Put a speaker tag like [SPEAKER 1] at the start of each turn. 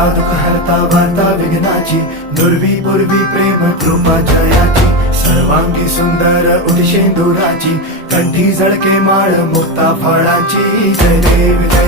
[SPEAKER 1] करता दुःख हरता वार्ता विघ्नाची दुर्वी पूर्वी प्रेम कृपा जयाची सर्वांगी सुंदर उठी शेंदुराची कंठी झळके माळ मुक्ता फळाची जय देव जय देव